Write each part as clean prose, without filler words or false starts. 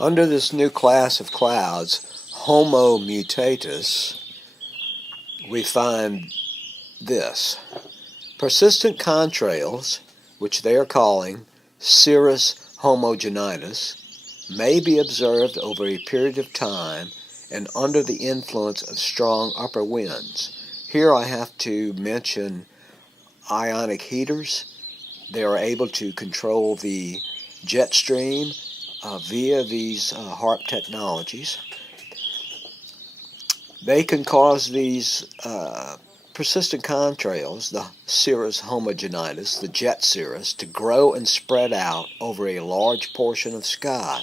Under this new class of clouds, Homo mutatus, we find this. Persistent contrails, which they are calling cirrus homogenitus, may be observed over a period of time and under the influence of strong upper winds. Here I have to mention ionic heaters. They are able to control the jet stream via these HARP technologies. They can cause these persistent contrails, the cirrus homogenitus, the jet cirrus, to grow and spread out over a large portion of sky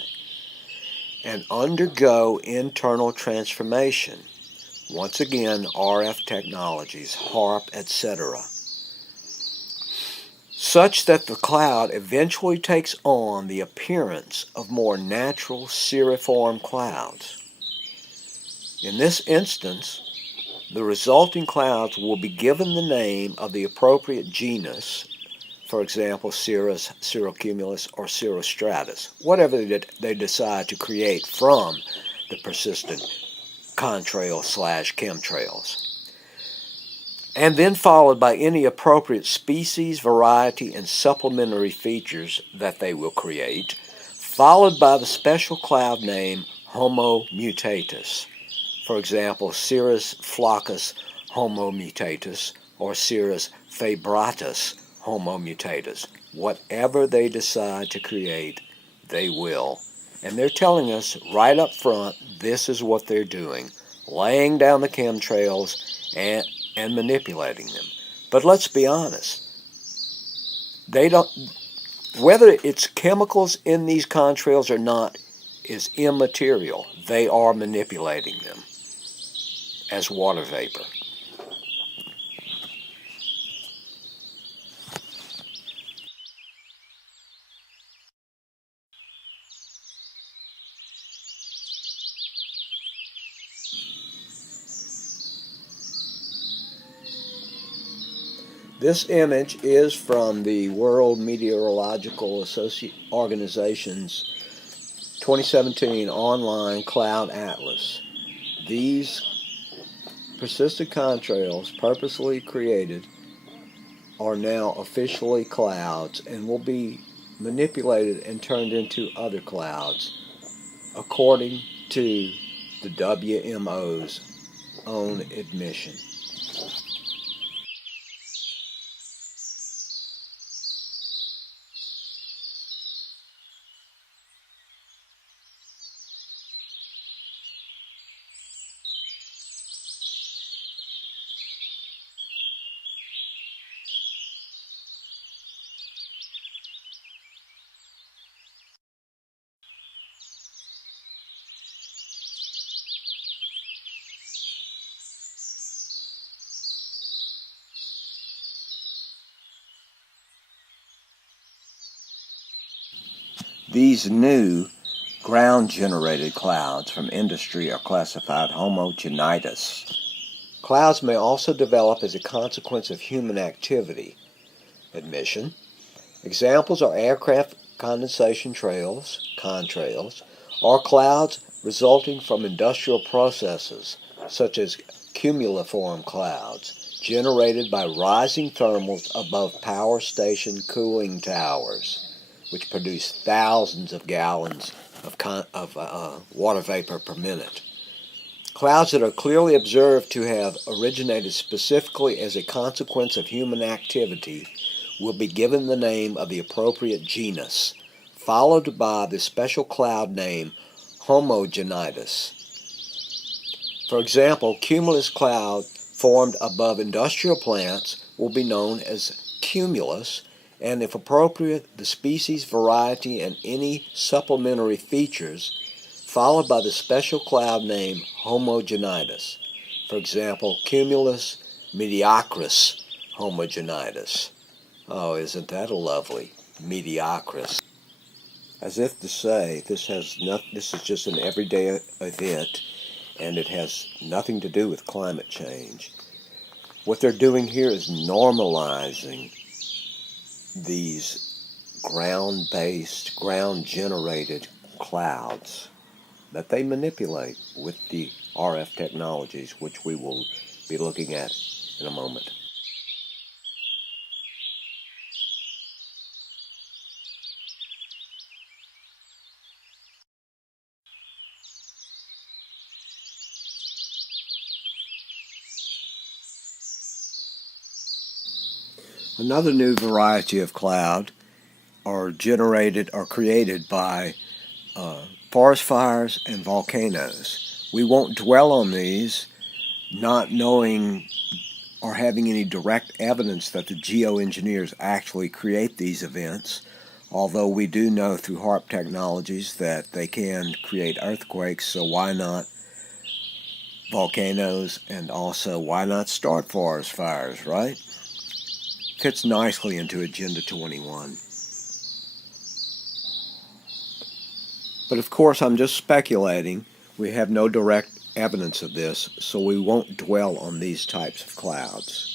and undergo internal transformation. Once again, RF technologies, HARP, etc. Such that the cloud eventually takes on the appearance of more natural cirriform clouds. In this instance, the resulting clouds will be given the name of the appropriate genus, for example, cirrus, cirrocumulus, or cirrostratus, whatever they decide to create from the persistent contrails/chemtrails. And then followed by any appropriate species, variety, and supplementary features that they will create, followed by the special cloud name Homo mutatus. For example, Cirrus flaccus homomutatus or Cirrus febratus homomutatus. Whatever they decide to create, they will. And they're telling us right up front, this is what they're doing, laying down the chemtrails and manipulating them. But let's be honest, they don't. Whether it's chemicals in these contrails or not is immaterial. They are manipulating them as water vapor. This image is from the World Meteorological Organization's 2017 online cloud atlas. These persistent contrails, purposely created, are now officially clouds and will be manipulated and turned into other clouds according to the WMO's own admission. These new ground-generated clouds from industry are classified homogenitus. Clouds may also develop as a consequence of human activity. Admission. Examples are aircraft condensation trails, contrails, or clouds resulting from industrial processes, such as cumuliform clouds, generated by rising thermals above power station cooling towers, which produce thousands of gallons of water vapor per minute. Clouds that are clearly observed to have originated specifically as a consequence of human activity will be given the name of the appropriate genus, followed by the special cloud name homogenitus. For example, cumulus cloud formed above industrial plants will be known as cumulus, and if appropriate, the species, variety, and any supplementary features, followed by the special cloud name homogenitus. For example, cumulus mediocris homogenitus. Oh, isn't that a lovely mediocris? As if to say, this is just an everyday event, and it has nothing to do with climate change. What they're doing here is normalizing these ground-based, ground-generated clouds. that they manipulate with the RF technologies, which we will be looking at in a moment. Another new variety of cloud are generated or created by forest fires and volcanoes. We won't dwell on these, not knowing or having any direct evidence that the geoengineers actually create these events, although we do know through HARP technologies that they can create earthquakes, so why not volcanoes, and also why not start forest fires, right? Fits nicely into Agenda 21. But of course, I'm just speculating. We have no direct evidence of this, so we won't dwell on these types of clouds.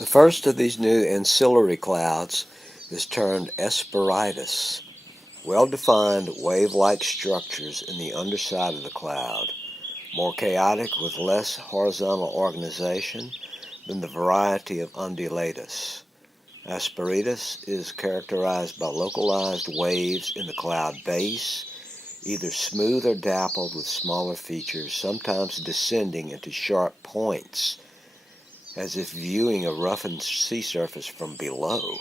The first of these new ancillary clouds is termed asperitas, well-defined wave-like structures in the underside of the cloud, more chaotic with less horizontal organization than the variety of undulatus. Asperitas is characterized by localized waves in the cloud base, either smooth or dappled with smaller features, sometimes descending into sharp points, as if viewing a roughened sea surface from below.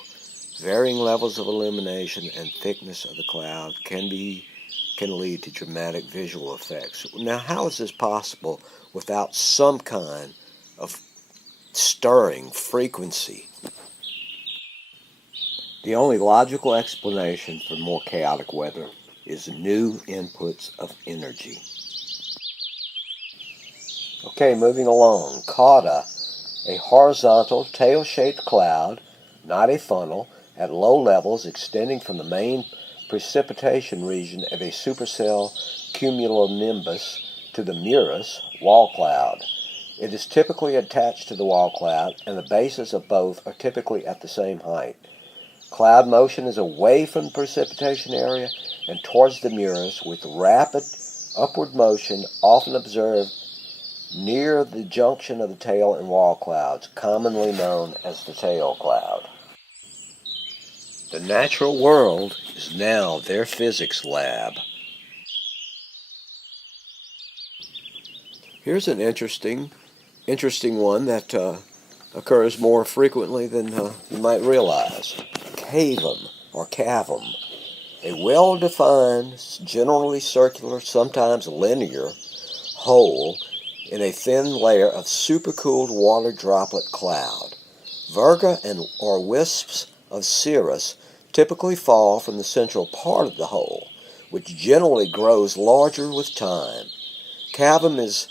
Varying levels of illumination and thickness of the cloud can lead to dramatic visual effects. Now, how is this possible without some kind of stirring frequency? The only logical explanation for more chaotic weather is new inputs of energy. Okay, moving along. Cauda, a horizontal tail-shaped cloud, not a funnel, at low levels extending from the main precipitation region of a supercell cumulonimbus to the Murus wall cloud. It is typically attached to the wall cloud, and the bases of both are typically at the same height. Cloud motion is away from the precipitation area and towards the Murus, with rapid upward motion often observed near the junction of the tail and wall clouds, commonly known as the tail cloud. The natural world is now their physics lab. Here's an interesting one that occurs more frequently than you might realize. Cavum, or cavum, a well-defined, generally circular, sometimes linear, hole in a thin layer of supercooled water droplet cloud. Virga or wisps of cirrus typically fall from the central part of the hole, which generally grows larger with time. Cavum is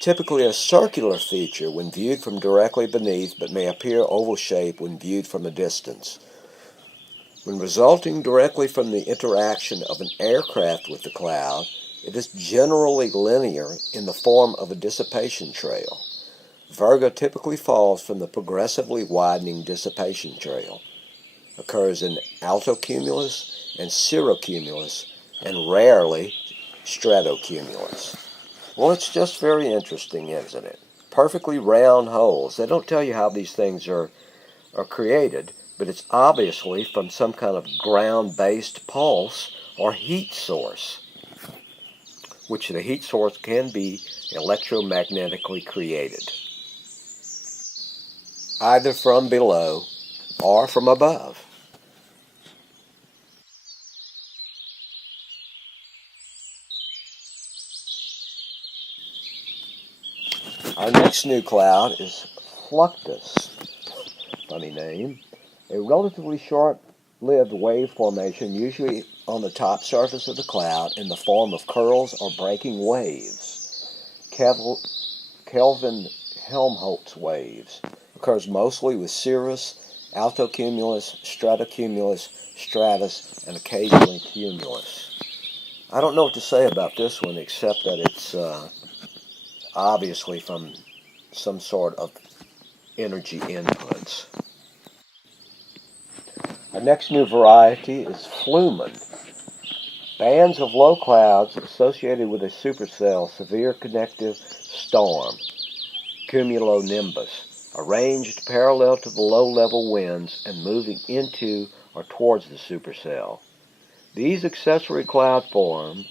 typically a circular feature when viewed from directly beneath, but may appear oval-shaped when viewed from a distance. When resulting directly from the interaction of an aircraft with the cloud, it is generally linear in the form of a dissipation trail. Virga typically falls from the progressively widening dissipation trail. Occurs in altocumulus and cirrocumulus, and rarely stratocumulus. Well, it's just very interesting, isn't it? Perfectly round holes. They don't tell you how these things are created, but it's obviously from some kind of ground-based pulse or heat source, which the heat source can be electromagnetically created, either from below or from above. Our next new cloud is Fluctus, funny name, a relatively short-lived wave formation usually on the top surface of the cloud in the form of curls or breaking waves. Kelvin-Helmholtz waves. Occurs mostly with cirrus, altocumulus, stratocumulus, stratus, and occasionally cumulus. I don't know what to say about this one except that it's obviously from some sort of energy inputs. Our next new variety is flumen. Bands of low clouds associated with a supercell severe convective storm, cumulonimbus, arranged parallel to the low-level winds and moving into or towards the supercell. These accessory cloud form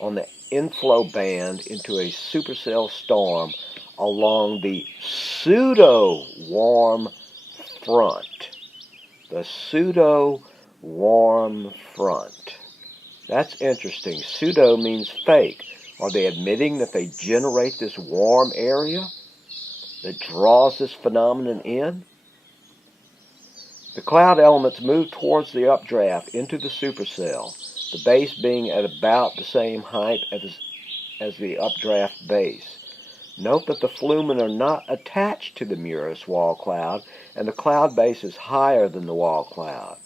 on the inflow band into a supercell storm along the pseudo-warm front. The pseudo-warm front. That's interesting. Pseudo means fake. Are they admitting that they generate this warm area that draws this phenomenon in? The cloud elements move towards the updraft into the supercell, the base being at about the same height as the updraft base. Note that the flumen are not attached to the Murus wall cloud, and the cloud base is higher than the wall cloud.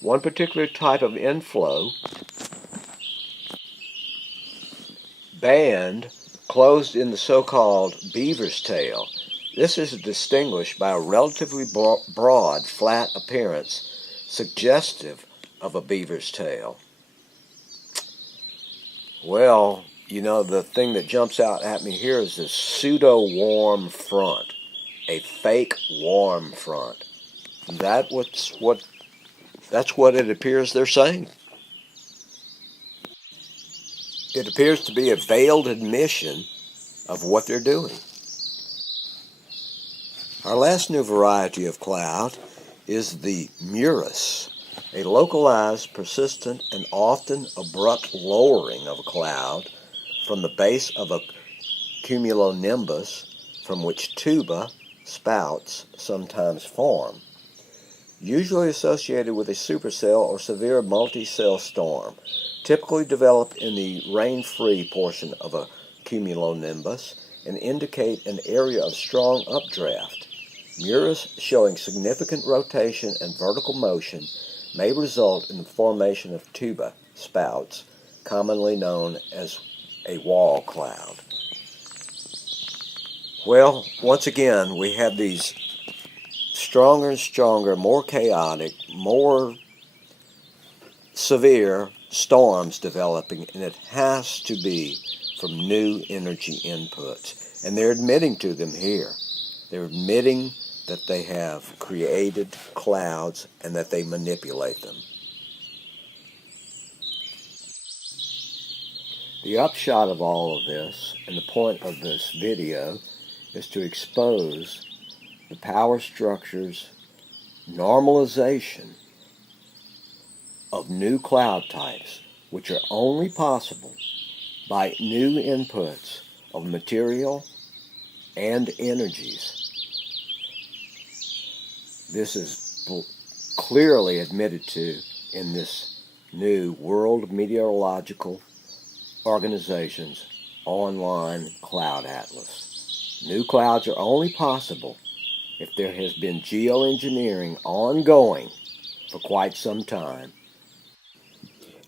One particular type of inflow band closed in the so-called beaver's tail This is distinguished by a relatively broad, flat appearance suggestive of a beaver's tail. Well, the thing that jumps out at me here is this pseudo-warm front, a fake warm front. That's what it appears they're saying. It appears to be a veiled admission of what they're doing. Our last new variety of cloud is the Murus, a localized, persistent, and often abrupt lowering of a cloud from the base of a cumulonimbus from which tuba, spouts, sometimes form, usually associated with a supercell or severe multi-cell storm, typically develop in the rain-free portion of a cumulonimbus and indicate an area of strong updraft. Murus showing significant rotation and vertical motion may result in the formation of tuba, spouts, commonly known as a wall cloud. Well, once again, we have these stronger and stronger, more chaotic, more severe storms developing, and it has to be from new energy inputs. And they're admitting to them here. They're admitting that they have created clouds and that they manipulate them. The upshot of all of this, and the point of this video, is to expose the power structures, normalization of new cloud types, which are only possible by new inputs of material and energies. This is clearly admitted to in this new World Meteorological Organization's online cloud atlas. New clouds are only possible if there has been geoengineering ongoing for quite some time.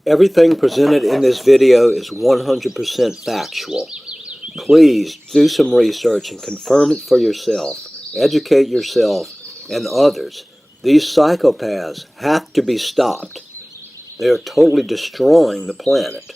Everything presented in this video is 100% factual. Please do some research and confirm it for yourself. Educate yourself and others. These psychopaths have to be stopped. They are totally destroying the planet.